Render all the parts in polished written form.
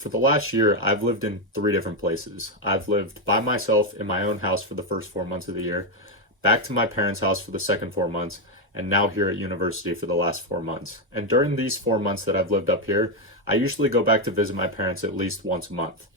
for the last year, I've lived in 3 different places. I've lived by myself in my own house for the first 4 months of the year, back to my parents' house for the second 4 months, and now here at university for the last 4 months. And during these 4 months that I've lived up here, I usually go back to visit my parents at least once a month.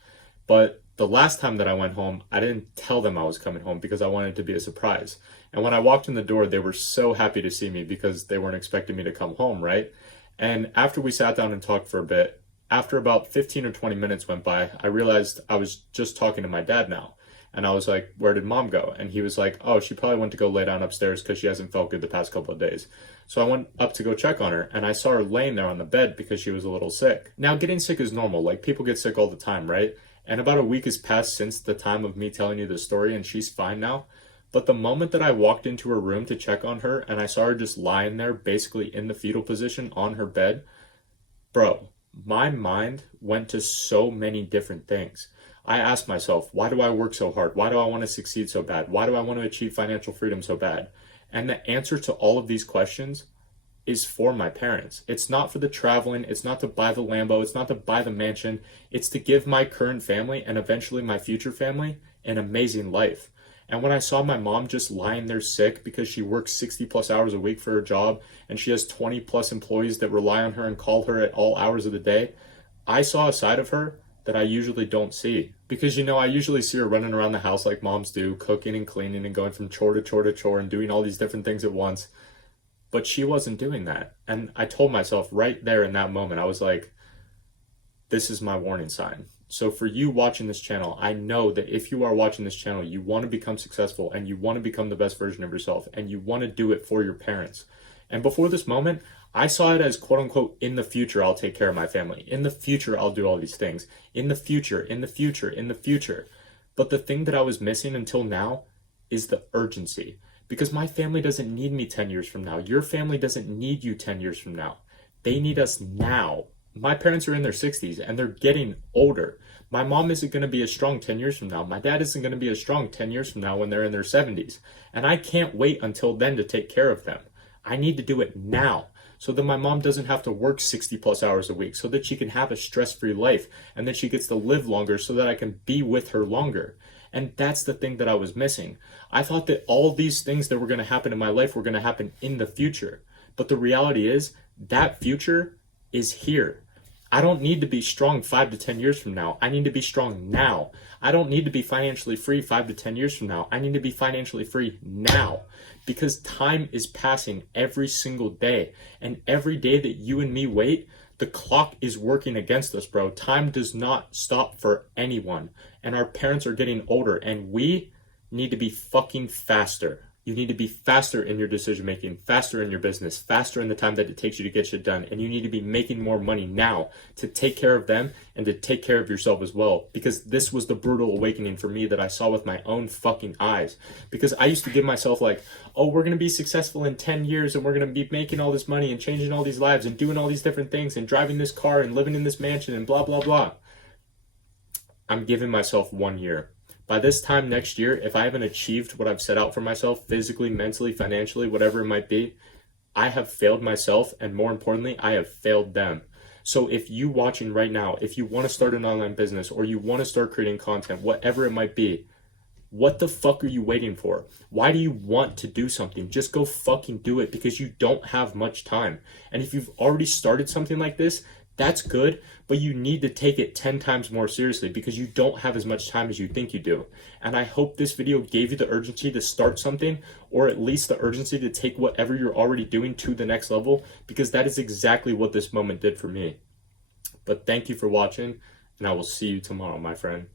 But the last time that I went home, I didn't tell them I was coming home because I wanted it to be a surprise. And when I walked in the door, they were so happy to see me because they weren't expecting me to come home, right? And after we sat down and talked for a bit, after about 15 or 20 minutes went by, I realized I was just talking to my dad now. And I was like, where did mom go? And he was like, oh, she probably went to go lay down upstairs because she hasn't felt good the past couple of days. So I went up to go check on her, and I saw her laying there on the bed because she was a little sick. Now, getting sick is normal. Like, people get sick all the time, right? And about a week has passed since the time of me telling you the story, and she's fine now. But the moment that I walked into her room to check on her, and I saw her just lying there, basically in the fetal position on her bed, bro, my mind went to so many different things. I asked myself, why do I work so hard? Why do I want to succeed so bad? Why do I want to achieve financial freedom so bad? And the answer to all of these questions is for my parents. It's not for the traveling. It's not to buy the Lambo. It's not to buy the mansion. It's to give my current family and eventually my future family an amazing life. And when I saw my mom just lying there sick because she works 60 plus hours a week for her job and she has 20 plus employees that rely on her and call her at all hours of the day, I saw a side of her that I usually don't see. Because, I usually see her running around the house like moms do, cooking and cleaning and going from chore to chore to chore and doing all these different things at once. But she wasn't doing that. And I told myself right there in that moment, I was like, this is my warning sign. So for you watching this channel, I know that if you are watching this channel, you want to become successful and you want to become the best version of yourself and you want to do it for your parents. And before this moment, I saw it as quote unquote, in the future, I'll take care of my family. In the future, I'll do all these things. In the future, in the future, in the future. But the thing that I was missing until now is the urgency. Because my family doesn't need me 10 years from now. Your family doesn't need you 10 years from now. They need us now. My parents are in their 60s and they're getting older. My mom isn't going to be as strong 10 years from now. My dad isn't going to be as strong 10 years from now when they're in their 70s. And I can't wait until then to take care of them. I need to do it now so that my mom doesn't have to work 60 plus hours a week, so that she can have a stress-free life and that she gets to live longer so that I can be with her longer. And that's the thing that I was missing. I thought that all these things that were going to happen in my life were going to happen in the future. But the reality is that future is here. I don't need to be strong 5 to 10 years from now. I need to be strong now. I don't need to be financially free 5 to 10 years from now. I need to be financially free now, because time is passing every single day. And every day that you and me wait, the clock is working against us, bro. Time does not stop for anyone. And our parents are getting older and we need to be fucking faster. You need to be faster in your decision making, faster in your business, faster in the time that it takes you to get shit done. And you need to be making more money now to take care of them and to take care of yourself as well. Because this was the brutal awakening for me that I saw with my own fucking eyes. Because I used to give myself like, oh, we're going to be successful in 10 years and we're going to be making all this money and changing all these lives and doing all these different things and driving this car and living in this mansion and blah, blah, blah. I'm giving myself 1 year. By this time next year, if I haven't achieved what I've set out for myself, physically, mentally, financially, whatever it might be, I have failed myself, and more importantly, I have failed them. So if you watching right now, if you want to start an online business or you want to start creating content, whatever it might be, what the fuck are you waiting for? Why do you want to do something? Just go fucking do it, because you don't have much time. And if you've already started something like this, that's good, but you need to take it 10 times more seriously, because you don't have as much time as you think you do. And I hope this video gave you the urgency to start something, or at least the urgency to take whatever you're already doing to the next level, because that is exactly what this moment did for me. But thank you for watching, and I will see you tomorrow, my friend.